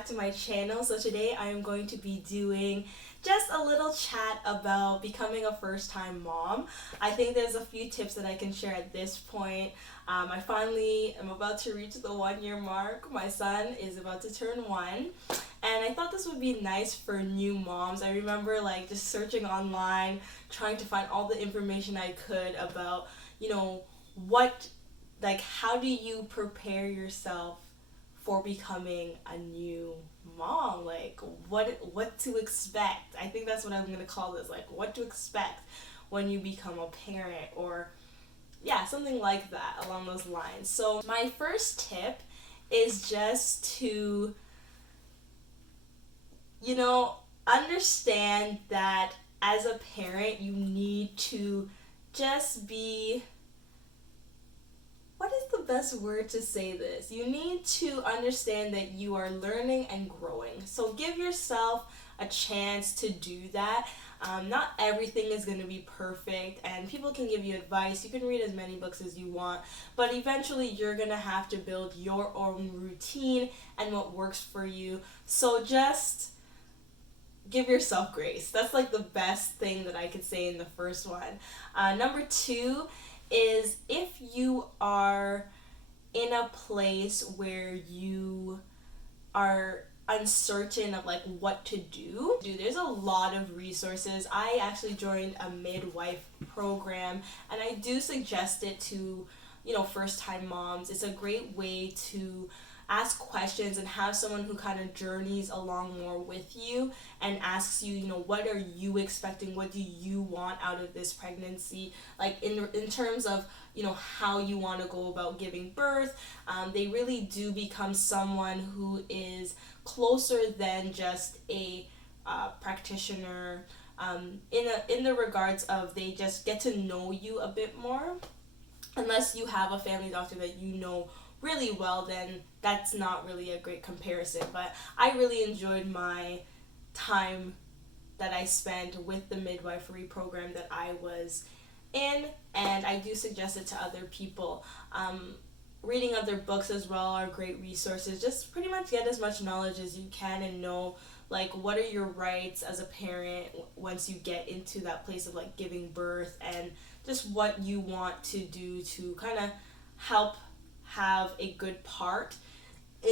back to my channel. So today I am going to be doing just a little chat about becoming a first-time mom. I think there's a few tips that I can share at this point. I finally am about to reach the 1 year mark. My son is about to turn 1, and I thought this would be nice for new moms. I remember just searching online, trying to find all the information I could about, how do you prepare yourself for becoming a new mom, what to expect. I think that's what I'm gonna call this, what to expect when you become a parent, or something like that along those lines. So my first tip is just to understand that as a parent you need to just be, what is the best word to say this? You need to understand that you are learning and growing. So give yourself a chance to do that. Not everything is going to be perfect, and people can give you advice. You can read as many books as you want, but eventually you're going to have to build your own routine and what works for you. So just give yourself grace. That's the best thing that I could say in the first one. Number 2 is, if you are in a place where you are uncertain of what to do, there's a lot of resources. I actually joined a midwife program, and I do suggest it to first time moms. It's a great way to ask questions and have someone who kind of journeys along more with you and asks you, what are you expecting? What do you want out of this pregnancy? In terms of, how you want to go about giving birth. They really do become someone who is closer than just a practitioner, in the regards of they just get to know you a bit more. Unless you have a family doctor that you know really well, then that's not really a great comparison. But I really enjoyed my time that I spent with the midwifery program that I was in, and I do suggest it to other people. Reading other books as well are great resources. Just pretty much get as much knowledge as you can and know what are your rights as a parent once you get into that place of giving birth, and just what you want to do to kind of help have a good part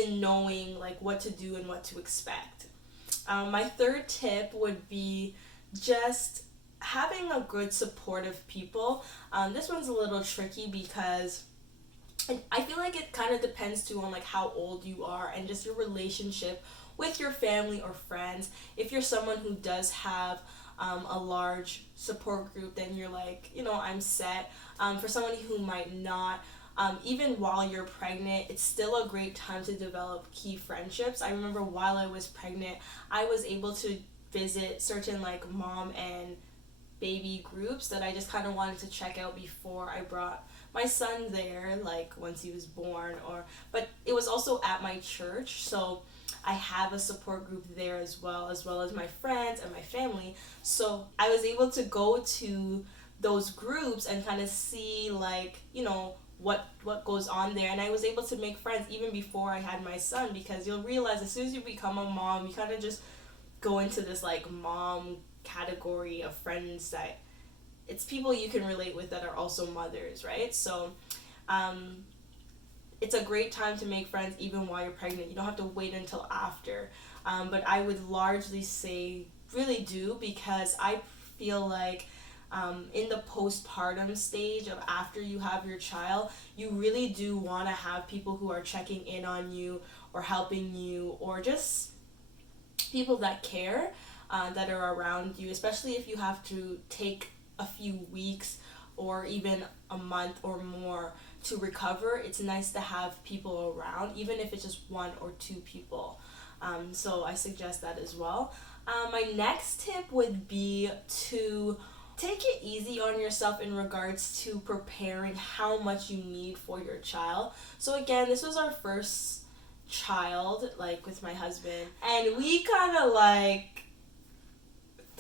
in knowing what to do and what to expect. My third tip would be just having a good supportive people. This one's a little tricky because I feel it kind of depends too on how old you are and just your relationship with your family or friends. If you're someone who does have a large support group, then you're I'm set. For someone who might not, even while you're pregnant, it's still a great time to develop key friendships. I remember while I was pregnant, I was able to visit certain mom and baby groups that I just kind of wanted to check out before I brought my son there, once he was born. But it was also at my church, so I have a support group there as well as my friends and my family. So I was able to go to those groups and kind of see what goes on there, and I was able to make friends even before I had my son, because you'll realize as soon as you become a mom, you kind of just go into this mom category of friends that it's people you can relate with that are also mothers, right? So it's a great time to make friends even while you're pregnant. You don't have to wait until after. But I would largely say really do, because I feel in the postpartum stage of after you have your child, you really do want to have people who are checking in on you or helping you, or just people that care, that are around you, especially if you have to take a few weeks or even a month or more to recover. It's nice to have people around, even if it's just 1 or 2 people. So I suggest that as well. My next tip would be to take it easy on yourself in regards to preparing how much you need for your child. So again, this was our first child, with my husband, and we kind of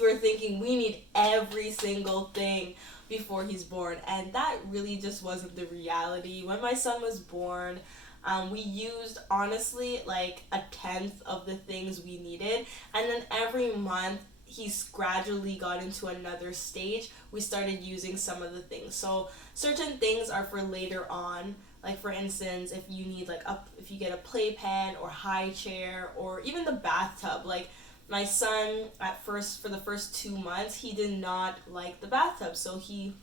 we're thinking we need every single thing before he's born, and that really just wasn't the reality. When my son was born, We used honestly like a tenth of the things we needed, and then every month he's gradually got into another stage. We started using some of the things. So certain things are for later on. Like for instance, if you need like if you get a playpen or high chair or even the bathtub. Like my son at first for the first 2 months he did not like the bathtub, so we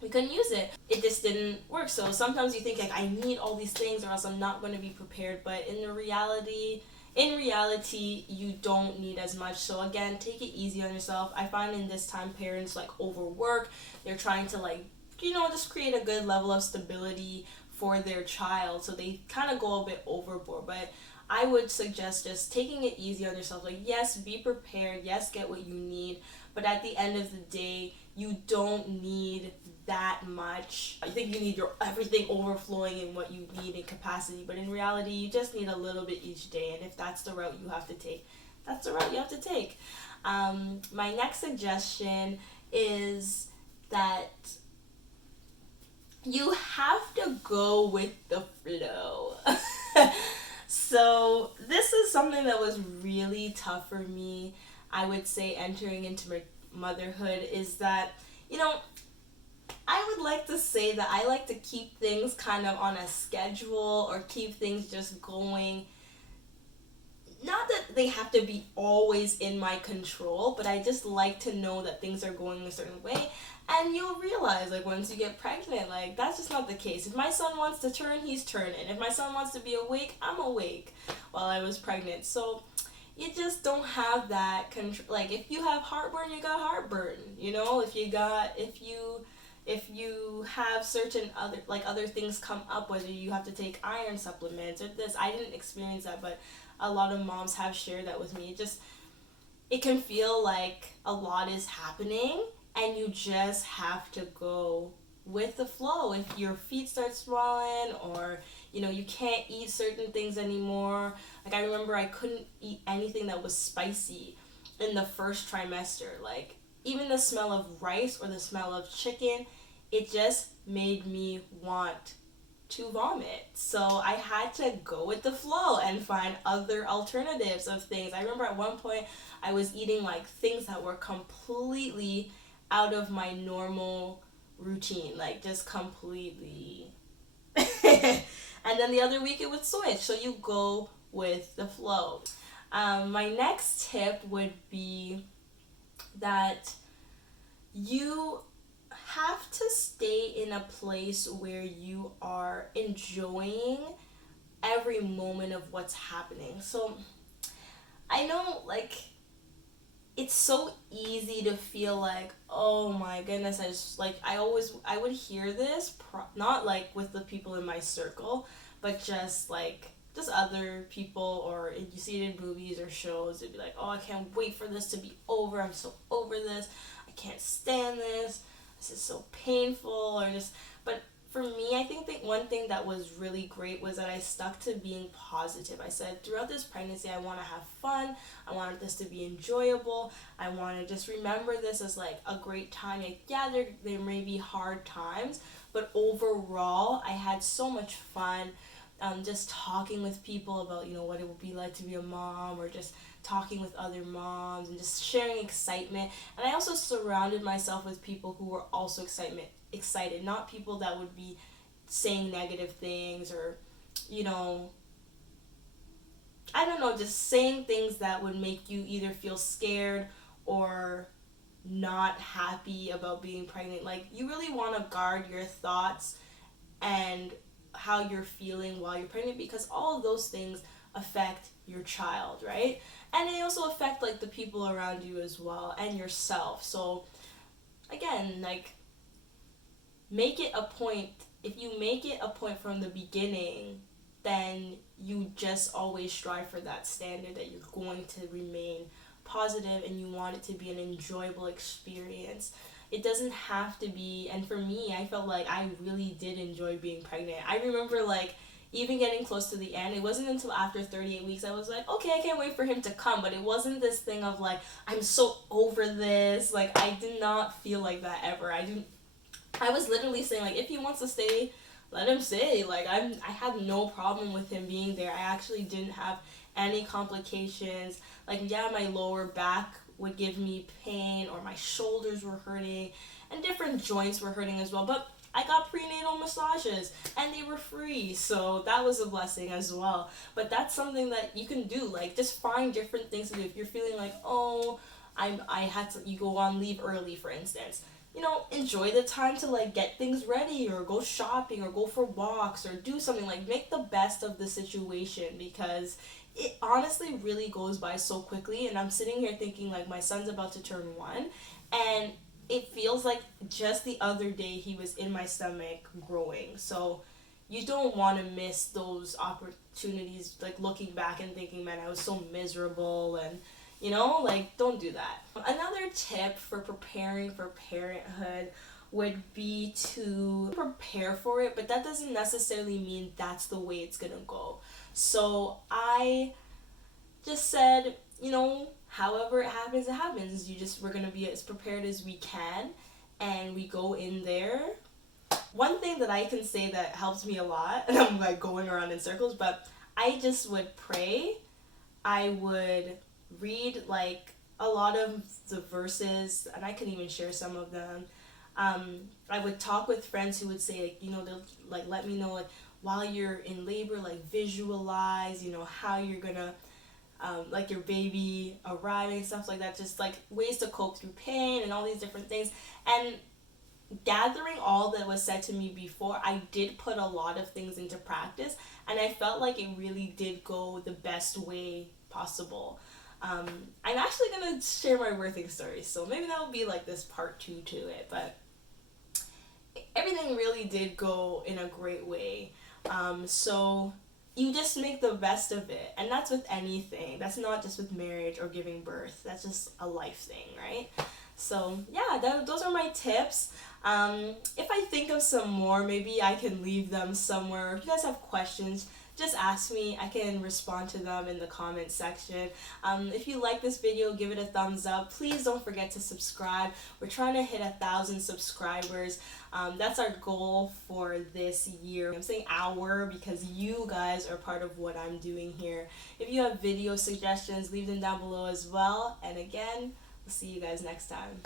couldn't use it. It just didn't work. So sometimes you think like I need all these things or else I'm not going to be prepared. But in reality, you don't need as much. So again, take it easy on yourself. I find in this time parents like overwork. They're trying to like just create a good level of stability for their child. So they kind of go a bit overboard. But I would suggest just taking it easy on yourself. Like, yes, be prepared. Yes, get what you need. But at the end of the day, you don't need that much. I think you need your everything overflowing in what you need in capacity. But in reality, you just need a little bit each day. And if that's the route you have to take, that's the route you have to take. My next suggestion is that you have to go with the flow. So this is something that was really tough for me. I would say entering into motherhood is that, I would like to say that I like to keep things kind of on a schedule or keep things just going. Not that they have to be always in my control, but I just like to know that things are going a certain way. And you'll realize, like, once you get pregnant, like, that's just not the case. If my son wants to turn, he's turning. If my son wants to be awake, I'm awake while I was pregnant. So you just don't have that control. Like, if you have heartburn, you got heartburn. If you have certain other things come up, whether you have to take iron supplements or this. I didn't experience that, but a lot of moms have shared that with me. It can feel like a lot is happening and you just have to go with the flow. If your feet start swelling or you can't eat certain things anymore. Like I remember I couldn't eat anything that was spicy in the first trimester. Like even the smell of rice or the smell of chicken, it just made me want to vomit. So I had to go with the flow and find other alternatives of things. I remember at one point I was eating like things that were completely out of my normal routine, like just completely. And then the other week it would switch. So you go with the flow. My next tip would be that you have to stay in a place where you are enjoying every moment of what's happening. So I know like it's so easy to feel like, oh my goodness, I would hear this not like with the people in my circle, but just other people, or you see it in movies or shows. It'd be like, oh, I can't wait for this to be over. I'm so over this. I can't stand this. This is so painful, but for me, I think that one thing that was really great was that I stuck to being positive. I said throughout this pregnancy, I want to have fun. I wanted this to be enjoyable. I want to just remember this as like a great time. Like, yeah, there may be hard times, but overall, I had so much fun. Just talking with people about what it would be like to be a mom, or just talking with other moms and just sharing excitement. And I also surrounded myself with people who were also excited, not people that would be saying negative things or I don't know, just saying things that would make you either feel scared or not happy about being pregnant. Like, you really want to guard your thoughts and how you're feeling while you're pregnant, because all of those things affect your child, right? And they also affect like the people around you as well, and yourself. So again, like, make it a point. If you make it a point from the beginning, then you just always strive for that standard, that you're going to remain positive and you want it to be an enjoyable experience. It doesn't have to be, and for me, I felt like I really did enjoy being pregnant. I remember like even getting close to the end, it wasn't until after 38 weeks I was like, okay, I can't wait for him to come. But it wasn't this thing of like, I'm so over this. Like, I did not feel like that ever. I was literally saying like, if he wants to stay let him stay. Like, I had no problem with him being there. I actually didn't have any complications. Like, yeah, my lower back would give me pain, or my shoulders were hurting, and different joints were hurting as well. But I got prenatal massages and they were free, so that was a blessing as well. But that's something that you can do. Like, just find different things to do. If you're feeling like, oh, I had to, you go on leave early, for instance, you know, enjoy the time to like get things ready, or go shopping, or go for walks, or do something. Like, make the best of the situation, because it honestly really goes by so quickly. And I'm sitting here thinking, like, my son's about to turn 1, and it feels like just the other day he was in my stomach growing. So you don't want to miss those opportunities, like looking back and thinking, man, I was so miserable, and you know, like, don't do that. Another tip for preparing for parenthood would be to prepare for it, but that doesn't necessarily mean that's the way it's gonna go. So I just said, you know, however it happens, it happens. We're gonna be as prepared as we can, and we go in there. One thing that I can say that helps me a lot, and I'm like going around in circles, but I just would pray. I would read like a lot of the verses, and I can even share some of them. I would talk with friends who would say, like, you know, they'll like let me know, like, while you're in labor, like, visualize, you know, how you're gonna like your baby arriving, stuff like that, just like ways to cope through pain and all these different things. And gathering all that was said to me before, I did put a lot of things into practice, and I felt like it really did go the best way possible. I'm actually gonna share my birthing story, so maybe that will be like this part 2 to it, but everything really did go in a great way. So you just make the best of it, and that's with anything. That's not just with marriage or giving birth. That's just a life thing, right? So yeah, those are my tips. If I think of some more, maybe I can leave them somewhere. If you guys have questions, just ask me. I can respond to them in the comment section. If you like this video, give it a thumbs up. Please don't forget to subscribe. We're trying to hit 1,000 subscribers. That's our goal for this year. I'm saying our because you guys are part of what I'm doing here. If you have video suggestions, leave them down below as well. And again, we'll see you guys next time.